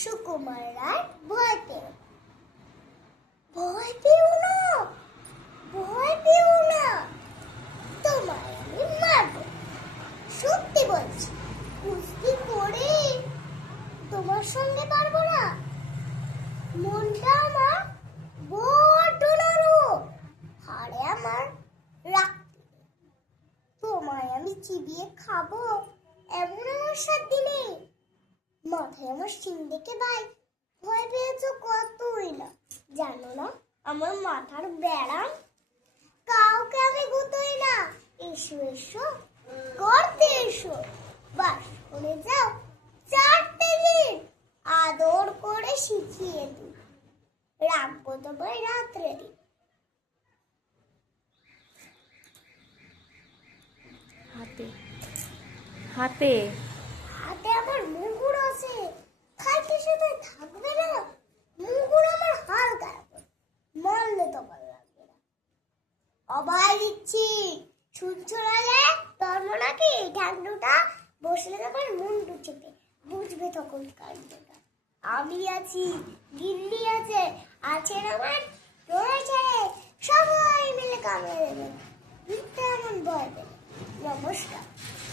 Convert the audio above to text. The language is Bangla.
সুকুমার রায় ভয় পেও ভয় পেও না, ভয় পেও না, তোমায় আমি মারবো। সত্যি বলছি, কুস্তি করে তোমার সঙ্গে পারবো না। মনটা আমার বড্ড নরম, হাড়ে আমার রাখতে নেই। তোমায় আমি চিবিয়ে খাবো এমন আমার সাধ্যি নেই। মাথায় আমার শিং দেখে ভাই ভয় পেয়েছো কতই না, জানো না আমার মাথার ব্যারাম। কাউকে আমি গুতোই না। এসো এসো করতে এসো, বাস করে যাও 4টে দিন, আদর করে শিখিয়ে দিই, রাখবো তোমায় রাত্রে দিন। হাতে হাতে হাতে আমার মুগুর আছে, খাইতে সাথে থাকবে না। মুগুর আমার হালকা এখন, মারলে তোমার লাগবে না। অভয় দিচ্ছি, ছুঁচড়ালে ধর্ম নাকি ঢাকডুটা, বসলে তোমার মুন্ডু চেপে, বুঝবে তখন কাণ্ডটা। আমি আছি, গিন্নি আছে, আছেন আমার ডোরা ছেড়ে, সবাই মিলে কামড়ে দেবে। মিথ্যা এমন ভয় দেবে। নমস্কার।